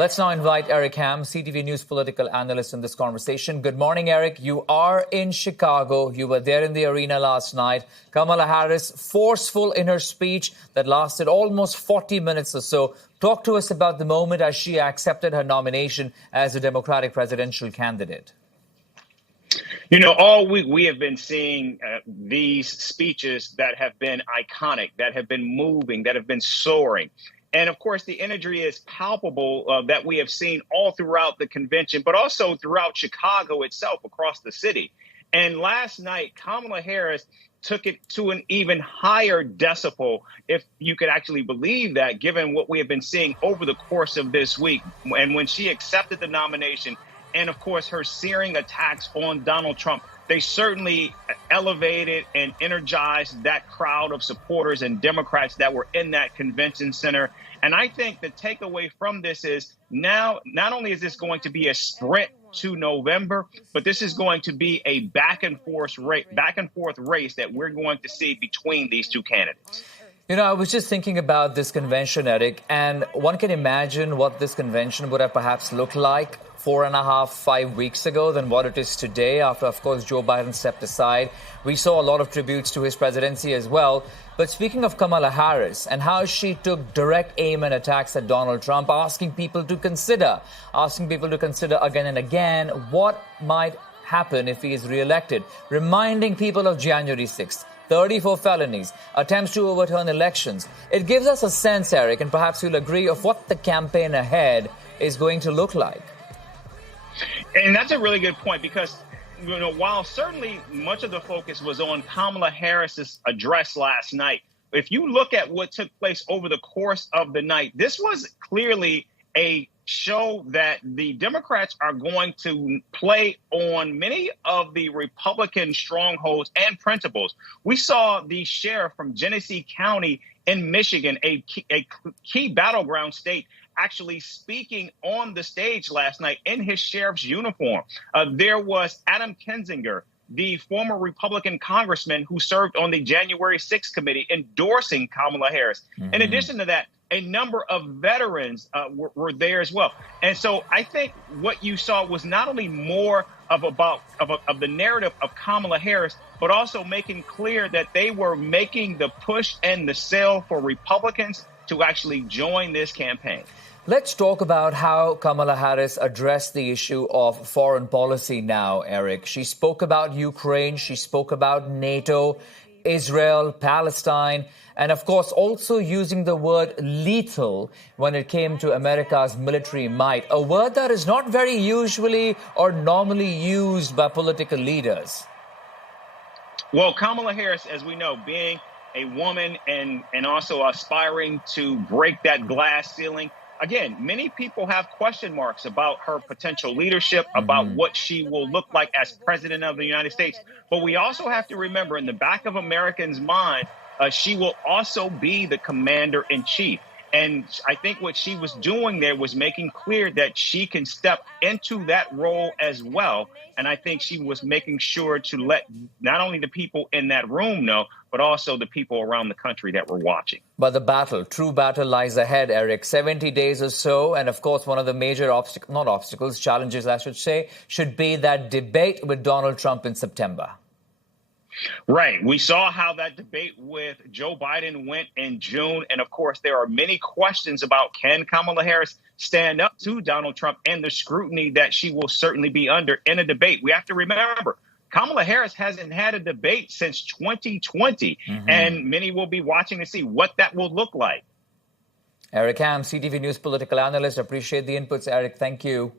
Let's now invite Eric Ham, CTV News political analyst, in this conversation. Good morning, Eric. You are in Chicago. You were there in the arena last night. Kamala Harris, forceful in her speech that lasted almost 40 minutes or so. Talk to us about the moment as she accepted her nomination as a Democratic presidential candidate. You know, all week we have been seeing these speeches that have been iconic, that have been moving, that have been soaring. And of course, the imagery is palpable that we have seen all throughout the convention, but also throughout Chicago itself, across the city. And last night, Kamala Harris took it to an even higher decibel, if you could actually believe that, given what we have been seeing over the course of this week. And when she accepted the nomination, and of course, her searing attacks on Donald Trump, they certainly elevated and energized that crowd of supporters and Democrats that were in that convention center. And I think the takeaway from this is now, not only is this going to be a sprint to November, but this is going to be a back and forth race that we're going to see between these two candidates. You know, I was just thinking about this convention, Eric, and one can imagine what this convention would have perhaps looked like 4.5, 5 weeks ago than what it is today after, of course, Joe Biden stepped aside. We saw a lot of tributes to his presidency as well. But speaking of Kamala Harris and how she took direct aim and attacks at Donald Trump, asking people to consider again and again what might happen if he is reelected, reminding people of January 6th. 34 felonies, attempts to overturn elections. It gives us a sense, Eric, and perhaps you'll agree, of what the campaign ahead is going to look like. And that's a really good point, because, you know, while certainly much of the focus was on Kamala Harris's address last night, if you look at what took place over the course of the night, this was clearly a show that the Democrats are going to play on many of the Republican strongholds and principles. We saw the sheriff from Genesee County in Michigan, a key battleground state, actually speaking on the stage last night in his sheriff's uniform. There was Adam Kinzinger, the former Republican congressman who served on the January 6th committee, endorsing Kamala Harris. Mm-hmm. In addition to that, a number of veterans were there as well. And so I think what you saw was not only more of the narrative of Kamala Harris, but also making clear that they were making the push and the sell for Republicans to actually join this campaign. Let's talk about how Kamala Harris addressed the issue of foreign policy now, Eric. She spoke about Ukraine. She spoke about NATO, Israel, Palestine, and of course also using the word lethal when it came to America's military might, a word that is not very usually or normally used by political leaders. Well, Kamala Harris, as we know, being a woman and also aspiring to break that glass ceiling, again, many people have question marks about her potential leadership, about what she will look like as president of the United States. But we also have to remember, in the back of Americans' mind, she will also be the commander in chief. And I think what she was doing there was making clear that she can step into that role as well. And I think she was making sure to let not only the people in that room know, but also the people around the country that were watching. But the true battle lies ahead, Eric. 70 days or so. And of course, one of the major challenges, I should say, should be that debate with Donald Trump in September. Right. We saw how that debate with Joe Biden went in June. And of course, there are many questions about, can Kamala Harris stand up to Donald Trump and the scrutiny that she will certainly be under in a debate. We have to remember, Kamala Harris hasn't had a debate since 2020, and many will be watching to see what that will look like. Eric Ham, CTV News political analyst. Appreciate the inputs, Eric. Thank you.